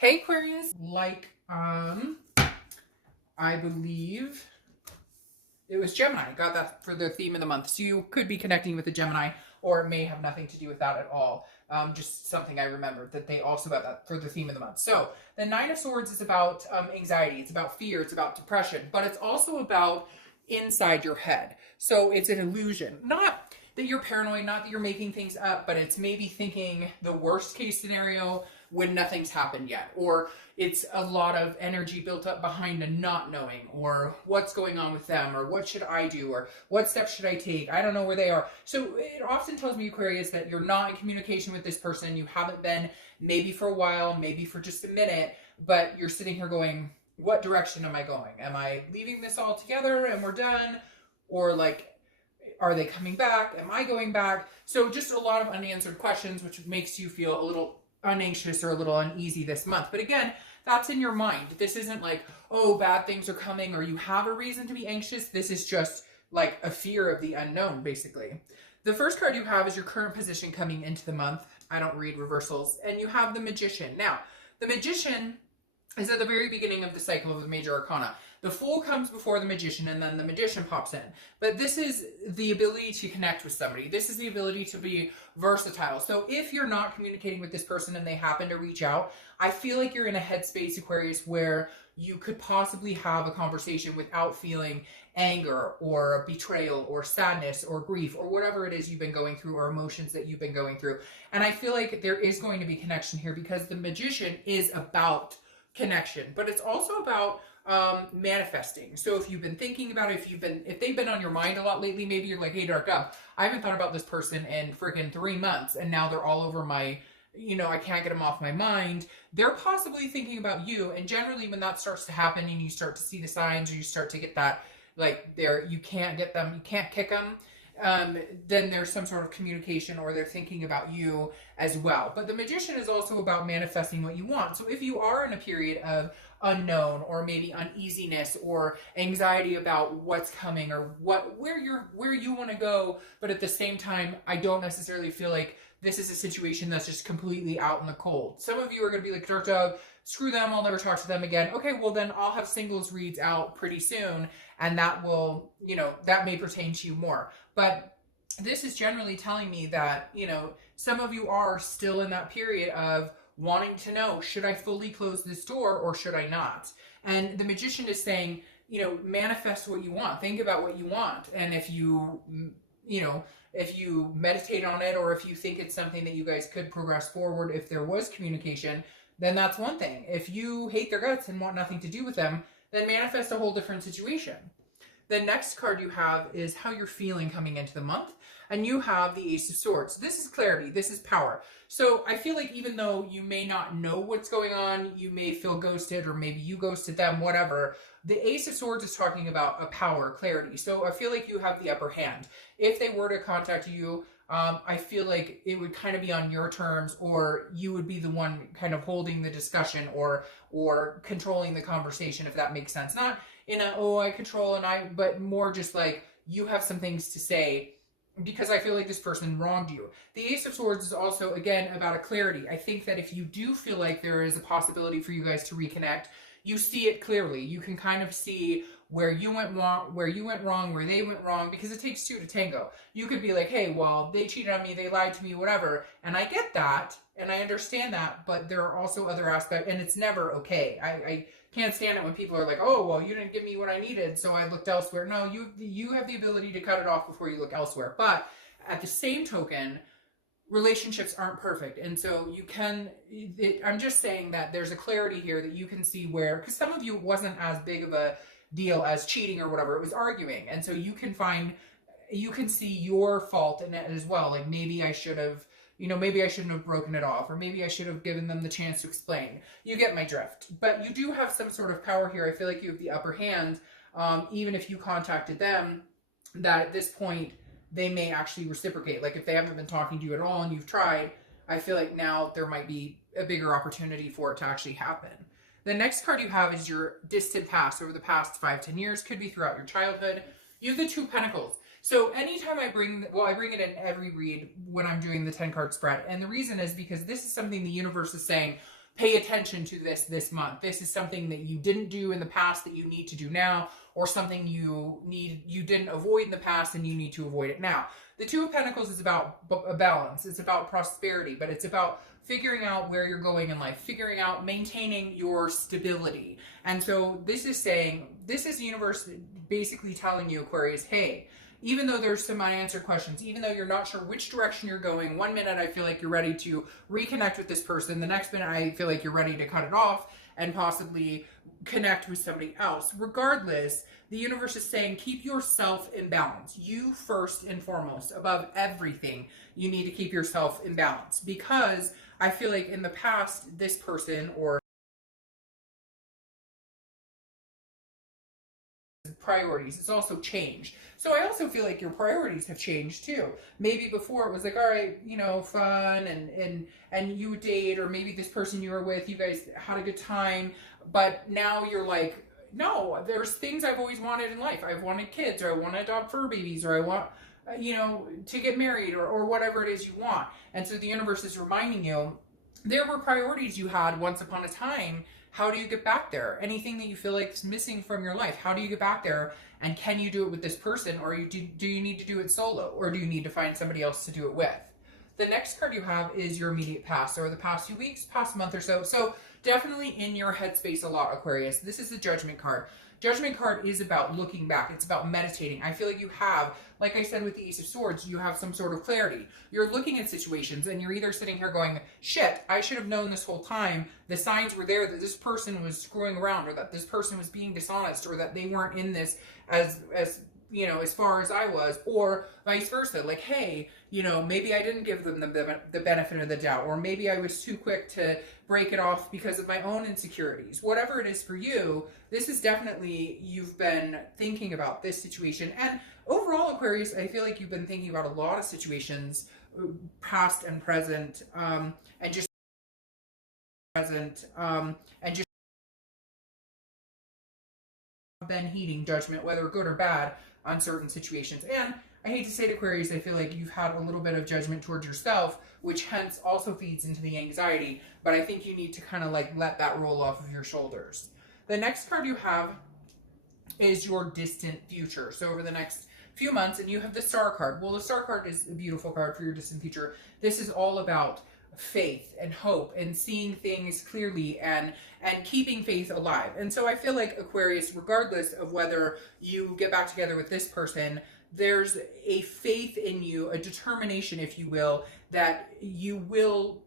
Hey Aquarius, I believe it was Gemini. Got that for the theme of the month. So you could be connecting with a Gemini, or it may have nothing to do with that at all. Just something I remembered that they also got that for the theme of the month. So the Nine of Swords is about anxiety, it's about fear, it's about depression, but it's also about inside your head. So it's an illusion. Not that you're paranoid, not that you're making things up, but it's maybe thinking the worst case scenario when nothing's happened yet, or it's a lot of energy built up behind a not knowing, or what's going on with them, or what should I do, or what steps should I take, I don't know where they are. So it often tells me, Aquarius, that you're not in communication with this person. You haven't been, maybe for a while, maybe for just a minute, but you're sitting here going, what direction am I going? Am I leaving this all together and we're done? Or like, are they coming back? Am I going back? So just a lot of unanswered questions, which makes you feel a little unanxious or a little uneasy this month. But again, that's in your mind. This isn't like, oh, bad things are coming or you have a reason to be anxious. This is just like a fear of the unknown, basically. The first card you have is your current position coming into the month. I don't read reversals. And you have the Magician. Now, the Magician is at the very beginning of the cycle of the major arcana. The Fool comes before the Magician, and then the Magician pops in. But this is the ability to connect with somebody. This is the ability to be versatile. So if you're not communicating with this person and they happen to reach out, I feel like you're in a headspace, Aquarius, where you could possibly have a conversation without feeling anger or betrayal or sadness or grief or whatever it is you've been going through, or emotions that you've been going through. And I feel like there is going to be connection here, because the Magician is about connection, but it's also about manifesting. So if you've been thinking about it, if they've been on your mind a lot lately, maybe you're like, hey, Dark Up, I haven't thought about this person in freaking 3 months, and now they're all over my, I can't get them off my mind. They're possibly thinking about you. And generally when that starts to happen and you start to see the signs, or you start to get that, like, you can't get them, you can't kick them, then there's some sort of communication, or they're thinking about you as well. But the Magician is also about manifesting what you want. So if you are in a period of unknown, or maybe uneasiness or anxiety about what's coming, or where you want to go, but at the same time I don't necessarily feel like this is a situation that's just completely out in the cold. Some of you are going to be like, Dark Dog, screw them, I'll never talk to them again. Okay, well then I'll have singles reads out pretty soon, and that will, that may pertain to you more. But this is generally telling me that, some of you are still in that period of wanting to know, should I fully close this door or should I not? And the Magician is saying, manifest what you want. Think about what you want. And if you meditate on it, or if you think it's something that you guys could progress forward, if there was communication, then that's one thing. If you hate their guts and want nothing to do with them, then manifest a whole different situation. The next card you have is how you're feeling coming into the month. And you have the Ace of Swords. This is clarity. This is power. So I feel like even though you may not know what's going on, you may feel ghosted, or maybe you ghosted them, whatever, the Ace of Swords is talking about a power, clarity. So I feel like you have the upper hand. If they were to contact you, I feel like it would kind of be on your terms, or you would be the one kind of holding the discussion, or controlling the conversation, if that makes sense. Not in a, oh, I control but more just like you have some things to say, because I feel like this person wronged you. The Ace of Swords is also, again, about a clarity. I think that if you do feel like there is a possibility for you guys to reconnect, you see it clearly. You can kind of see where you went wrong, where they went wrong, because it takes two to tango. You could be like, hey, well, they cheated on me, they lied to me, whatever. And I get that, and I understand that, but there are also other aspects, and it's never okay. I can't stand it when people are like, oh, well, you didn't give me what I needed, so I looked elsewhere. No, you have the ability to cut it off before you look elsewhere. But at the same token, relationships aren't perfect. And so I'm just saying that there's a clarity here that you can see where, because some of you, it wasn't as big of a deal as cheating or whatever, it was arguing. And so you can see your fault in it as well. Like, maybe I should have, maybe I shouldn't have broken it off, or maybe I should have given them the chance to explain. You get my drift. But you do have some sort of power here. I feel like you have the upper hand, even if you contacted them, that at this point, they may actually reciprocate. Like, if they haven't been talking to you at all and you've tried, I feel like now there might be a bigger opportunity for it to actually happen. The next card you have is your distant past, over the past 5-10 years, could be throughout your childhood. You have the Two of Pentacles. So anytime I bring it in every read when I'm doing the 10-card spread. And the reason is because this is something the universe is saying, pay attention to this month. This is something that you didn't do in the past that you need to do now, or something you didn't avoid in the past and you need to avoid it now. The Two of Pentacles is about a balance. It's about prosperity, but it's about figuring out where you're going in life, figuring out maintaining your stability. And so this is saying, this is the universe basically telling you, Aquarius, hey, even though there's some unanswered questions, even though you're not sure which direction you're going, one minute I feel like you're ready to reconnect with this person, the next minute I feel like you're ready to cut it off and possibly connect with somebody else. Regardless, the universe is saying keep yourself in balance. You first and foremost, above everything, you need to keep yourself in balance, because I feel like in the past, this person or priorities, it's also changed. So I also feel like your priorities have changed too. Maybe before it was like, all right, you know, fun and you would date, or maybe this person you were with, you guys had a good time, but now you're like, no, there's things I've always wanted in life. I've wanted kids, or I want to adopt fur babies, or I want, you know, to get married, or whatever it is you want. And so the universe is reminding you, there were priorities you had once upon a time. How do you get back there? Anything that you feel like is missing from your life, how do you get back there? And can you do it with this person, or do you need to do it solo, or do you need to find somebody else to do it with? The next card you have is your immediate past, or the past few weeks, past month or so. So definitely in your headspace a lot, Aquarius. This is the Judgment card. Judgment card is about looking back. It's about meditating. I feel like you have, like I said with the Ace of Swords, you have some sort of clarity. You're looking at situations and you're either sitting here going, shit, I should have known this whole time. The signs were there that this person was screwing around, or that this person was being dishonest, or that they weren't in this as you know, as far as I was, or vice versa. Like, hey, you know, maybe I didn't give them the benefit of the doubt, or maybe I was too quick to break it off because of my own insecurities. Whatever it is for you, this is definitely, you've been thinking about this situation. And overall, Aquarius, I feel like you've been thinking about a lot of situations, past and present, and just been heeding judgment, whether good or bad, on certain situations. And I hate to say it, Aquarius, I feel like you've had a little bit of judgment towards yourself, which hence also feeds into the anxiety, but I think you need to kind of like let that roll off of your shoulders. The next card you have is your distant future. So over the next few months, and you have the Star card. Well, the Star card is a beautiful card for your distant future. This is all about faith and hope and seeing things clearly and keeping faith alive. And so I feel like, Aquarius, regardless of whether you get back together with this person, there's a faith in you, a determination, if you will, that you will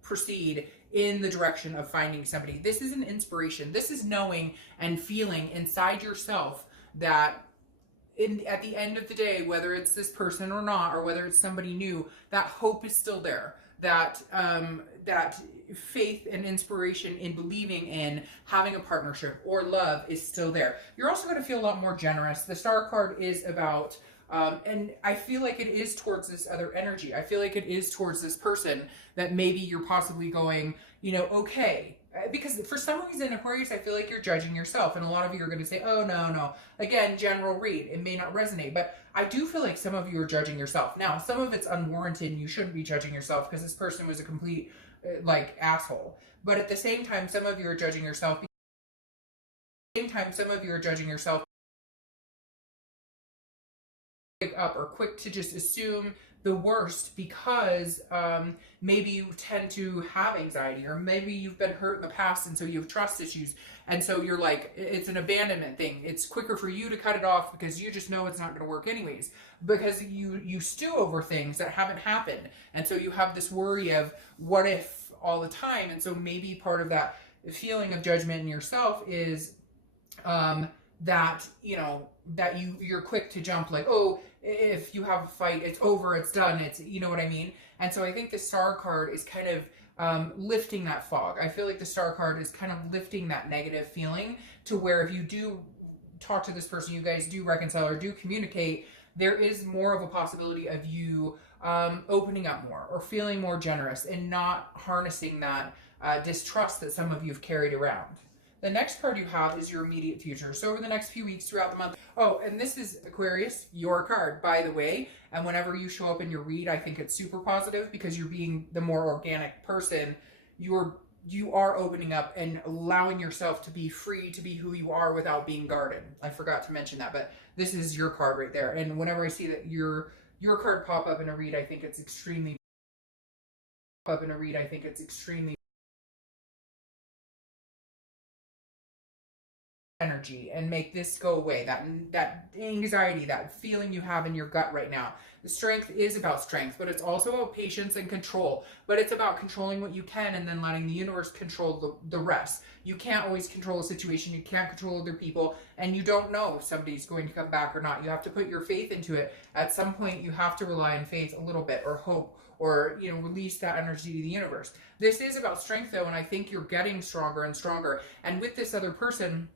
proceed in the direction of finding somebody. This is an inspiration. This is knowing and feeling inside yourself that at the end of the day, whether it's this person or not, or whether it's somebody new, that hope is still there. That faith and inspiration in believing in having a partnership or love is still there. You're also going to feel a lot more generous. The Star card is about, and I feel like it is towards this other energy. I feel like it is towards this person that maybe you're possibly going, you know, okay. Because for some reason, Aquarius, I feel like you're judging yourself. And a lot of you are going to say, oh, no. Again, general read. It may not resonate. But I do feel like some of you are judging yourself. Now, some of it's unwarranted and you shouldn't be judging yourself because this person was a complete, asshole. But at the same time, some of you are judging yourself. Quick up or quick to just assume the worst because maybe you tend to have anxiety, or maybe you've been hurt in the past and so you have trust issues, and so you're like, it's an abandonment thing. It's quicker for you to cut it off because you just know it's not going to work anyways, because you stew over things that haven't happened, and so you have this worry of what if all the time. And so maybe part of that feeling of judgment in yourself is that you're quick to jump, like, oh, if you have a fight, it's over, it's done, it's, you know what I mean? And so I think the Star card is kind of lifting that fog. I feel like the Star card is kind of lifting that negative feeling to where if you do talk to this person, you guys do reconcile or do communicate, there is more of a possibility of you opening up more or feeling more generous and not harnessing that distrust that some of you have carried around. The next card you have is your immediate future. So over the next few weeks throughout the month. Oh, and this is, Aquarius, your card, by the way. And whenever you show up in your read, I think it's super positive because you're being the more organic person. You're you are opening up and allowing yourself to be free to be who you are without being guarded. I forgot to mention that, but this is your card right there. And whenever I see that your card pop up in a read, I think it's extremely energy, and make this go away. That anxiety, that feeling you have in your gut right now. The strength is about strength, but it's also about patience and control. But it's about controlling what you can and then letting the universe control the rest. You can't always control a situation. You can't control other people, and you don't know if somebody's going to come back or not. You have to put your faith into it. At some point, you have to rely on faith a little bit, or hope, or release that energy to the universe. This is about strength, though, and I think you're getting stronger and stronger. And with this other person,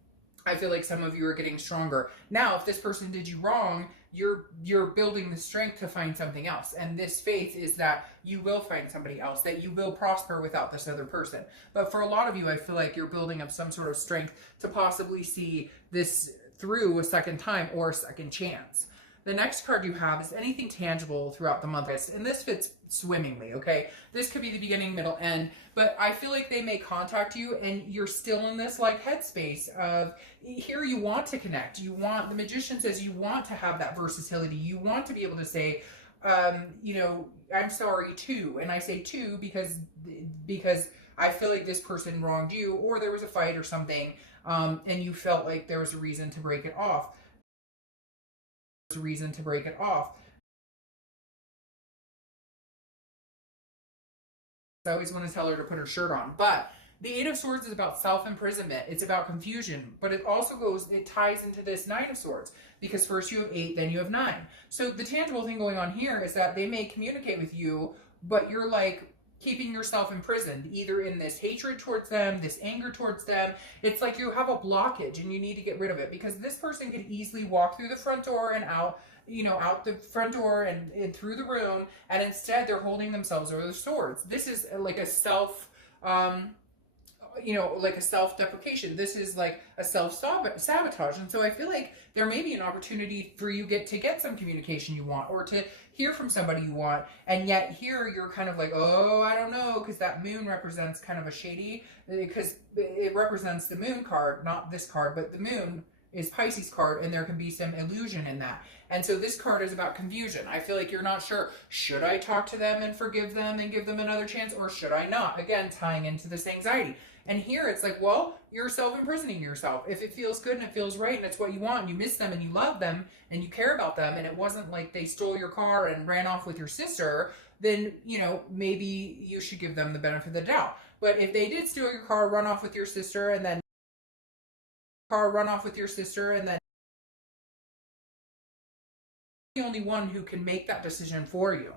I feel like some of you are getting stronger. Now, if this person did you wrong, you're building the strength to find something else. And this faith is that you will find somebody else, that you will prosper without this other person. But for a lot of you, I feel like you're building up some sort of strength to possibly see this through a second time or a second chance. The next card you have is anything tangible throughout the month. And this fits swimmingly, okay? This could be the beginning, middle, end. But I feel like they may contact you and you're still in this like headspace of here you want to connect. You want, the magician says you want to have that versatility. You want to be able to say, I'm sorry too. And I say too because I feel like this person wronged you, or there was a fight or something, and you felt like there was a reason to break it off. I always want to tell her to put her shirt on. But the Eight of Swords is about self-imprisonment. It's about confusion. But it also it ties into this Nine of Swords. Because first you have 8, then you have 9. So the tangible thing going on here is that they may communicate with you, but you're like keeping yourself imprisoned, either in this hatred towards them, this anger towards them. It's like you have a blockage and you need to get rid of it, because this person could easily walk through the front door and out the front door and through the room, and instead they're holding themselves over their swords. This is like a self-deprecation. This is like a self-sabotage. And so I feel like there may be an opportunity for you to get some communication you want, or to hear from somebody you want, and yet here you're kind of like, oh, I don't know, because that moon represents kind of a shady, because it represents the moon card, not this card, but the moon is Pisces card, and there can be some illusion in that. And so this card is about confusion. I feel like you're not sure, should I talk to them and forgive them and give them another chance, or should I not? Again, tying into this anxiety. And here it's like, well, you're self-imprisoning yourself. If it feels good and it feels right and it's what you want, and you miss them and you love them and you care about them, and it wasn't like they stole your car and ran off with your sister, then, maybe you should give them the benefit of the doubt. But if they did steal your car, run off with your sister, and then the only one who can make that decision for you.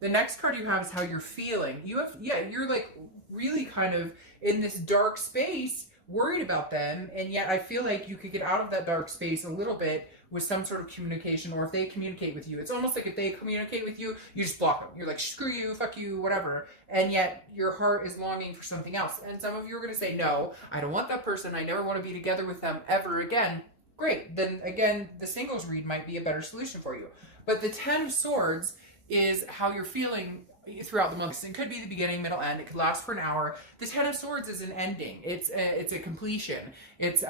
The next card you have is how you're feeling. You're like really kind of in this dark space, worried about them, and yet I feel like you could get out of that dark space a little bit with some sort of communication, or if they communicate with you. It's almost like if they communicate with you, you just block them. You're like, screw you, fuck you, whatever. And yet your heart is longing for something else. And some of you are going to say, no, I don't want that person. I never want to be together with them ever again. Great. Then again, the singles read might be a better solution for you. But the 10 of Swords is how you're feeling throughout the month. It could be the beginning, middle, end. It could last for an hour. The 10 of Swords is an ending. It's a completion. It's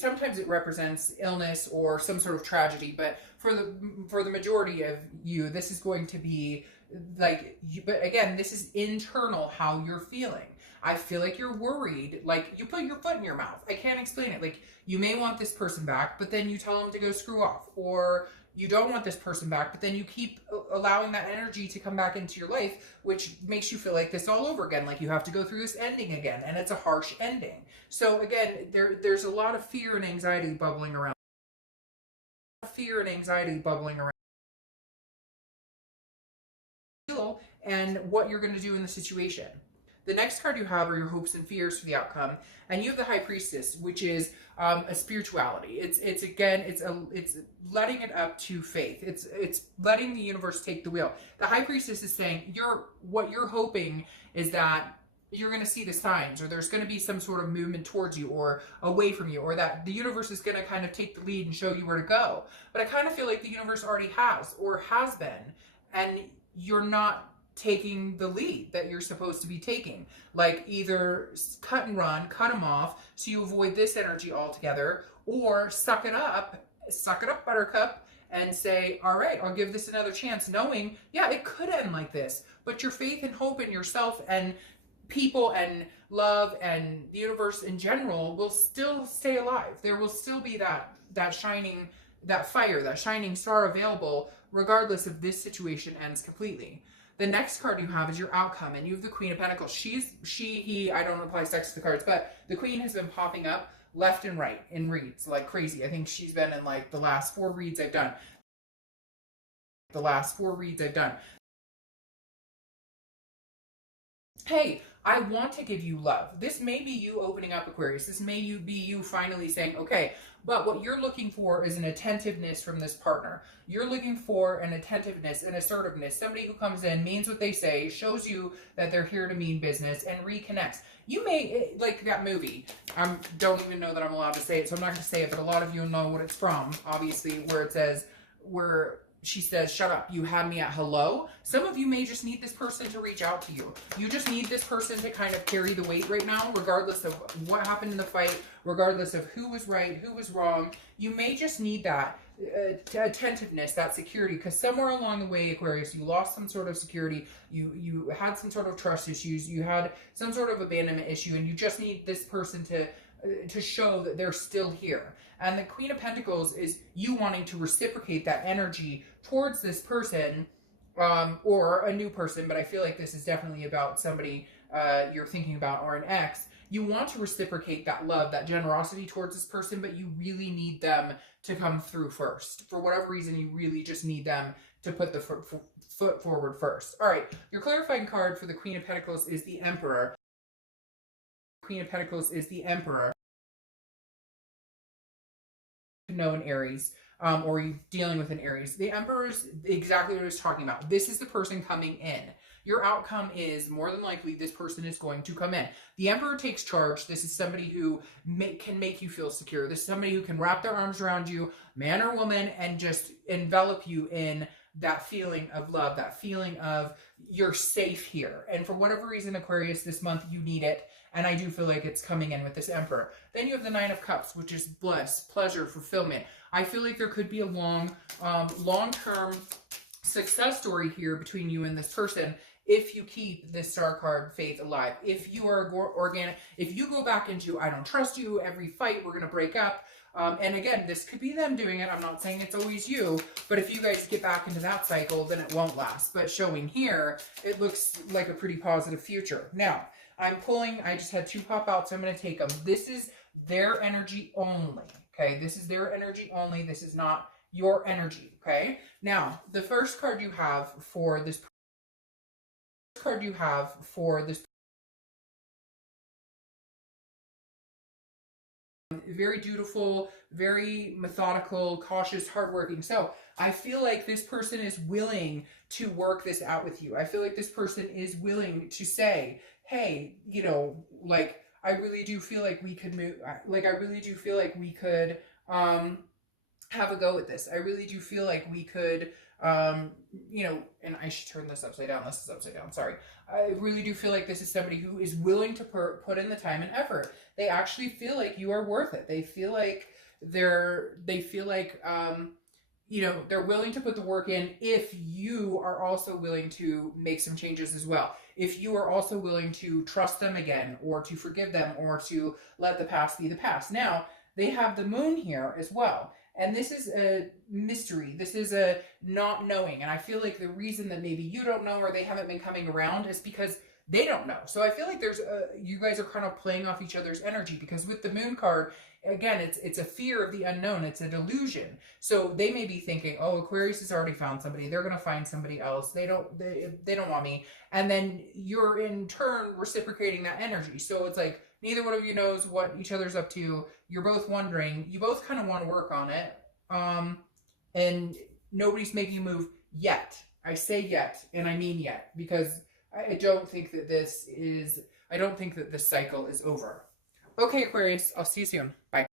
sometimes it represents illness or some sort of tragedy, but for the majority of you, this is going to be like but again, this is internal, how you're feeling. I feel like you're worried, like you put your foot in your mouth. I can't explain it. Like you may want this person back, but then you tell them to go screw off, or you don't want this person back, but then you keep allowing that energy to come back into your life, which makes you feel like this all over again, like you have to go through this ending again, and it's a harsh ending. So again, there's a lot of fear and anxiety bubbling around. And what you're going to do in the situation. The next card you have are your hopes and fears for the outcome, and you have the High Priestess, which is a spirituality. It's letting it up to faith. It's letting the universe take the wheel. The High Priestess is saying what you're hoping is that you're going to see the signs, or there's going to be some sort of movement towards you or away from you, or that the universe is going to kind of take the lead and show you where to go. But I kind of feel like the universe already has, or has been, and you're not taking the lead that you're supposed to be taking. Like either cut and run, cut them off so you avoid this energy altogether, or suck it up, buttercup, and say, all right, I'll give this another chance, knowing, yeah, it could end like this, but your faith and hope in yourself and people and love and the universe in general will still stay alive. There will still be that shining, that fire, that shining star available, regardless if this situation ends completely. The next card you have is your outcome, and you have the Queen of Pentacles. He, I don't apply sex to the cards, but the Queen has been popping up left and right in reads like crazy. I think she's been in like the last 4 reads I've done. Hey, I want to give you love. This may be you opening up, Aquarius. This may be you finally saying, okay, but what you're looking for is an attentiveness from this partner. You're looking for an attentiveness, an assertiveness, somebody who comes in, means what they say, shows you that they're here to mean business, and reconnects. You may, like that movie, I don't even know that I'm allowed to say it, so I'm not going to say it, but a lot of you know what it's from, obviously, where it says, where she says, shut up, you had me at hello. Some of you may just need this person to reach out to you. You just need this person to kind of carry the weight right now, regardless of what happened in the fight, regardless of who was right, who was wrong. You may just need that attentiveness, that security, because somewhere along the way, Aquarius, you lost some sort of security, you had some sort of trust issues, you had some sort of abandonment issue, and you just need this person to show that they're still here. And the Queen of Pentacles is you wanting to reciprocate that energy towards this person, or a new person, but I feel like this is definitely about somebody you're thinking about, or an ex. You want to reciprocate that love, that generosity towards this person, but you really need them to come through first. For whatever reason, you really just need them to put the foot forward first. All right, your clarifying card for the Queen of Pentacles is the Emperor. Queen of Pentacles is the Emperor. Know an Aries, or you dealing with an Aries. The Emperor is exactly what I was talking about. This is the person coming in. Your outcome is more than likely this person is going to come in. The Emperor takes charge. This is somebody who can make you feel secure. This is somebody who can wrap their arms around you, man or woman, and just envelop you in that feeling of love, that feeling of you're safe here. And for whatever reason, Aquarius, this month you need it. And I do feel like it's coming in with this Emperor. Then you have the Nine of Cups, which is bliss, pleasure, fulfillment. I feel like there could be a long-term success story here between you and this person if you keep this star card, faith, alive. If you are organic, if you go back into, I don't trust you, every fight, we're going to break up. And again, this could be them doing it. I'm not saying it's always you, but if you guys get back into that cycle, then it won't last. But showing here, it looks like a pretty positive future. Now, I'm pulling, I just had 2 pop out, so I'm going to take them. This is their energy only, okay? This is their energy only. This is not your energy, okay? Now, the first card you have for this, very dutiful, very methodical, cautious, hardworking. So I feel like this person is willing to work this out with you. I feel like this person is willing to say, hey, you know, like, I really do feel like we could move, like, I really do feel like we could have a go at this. I really do feel like we could, you know, and I should turn this upside down. This is upside down, sorry. I really do feel like this is somebody who is willing to put in the time and effort. They actually feel like you are worth it. They feel like you know, they're willing to put the work in if you are also willing to make some changes as well. If you are also willing to trust them again, or to forgive them, or to let the past be the past. Now, they have the moon here as well. And this is a mystery. This is a not knowing. And I feel like the reason that maybe you don't know, or they haven't been coming around, is because they don't know. So I feel like there's you guys are kind of playing off each other's energy, because with the moon card, again, it's a fear of the unknown. It's a delusion. So they may be thinking, oh, Aquarius has already found somebody. They're going to find somebody else. They don't want me. And then you're in turn reciprocating that energy. So it's like, neither one of you knows what each other's up to. You're both wondering. You both kind of want to work on it. And nobody's making you move yet. I say yet, and I mean yet, because I don't think that this cycle is over. Okay, Aquarius, I'll see you soon. Bye.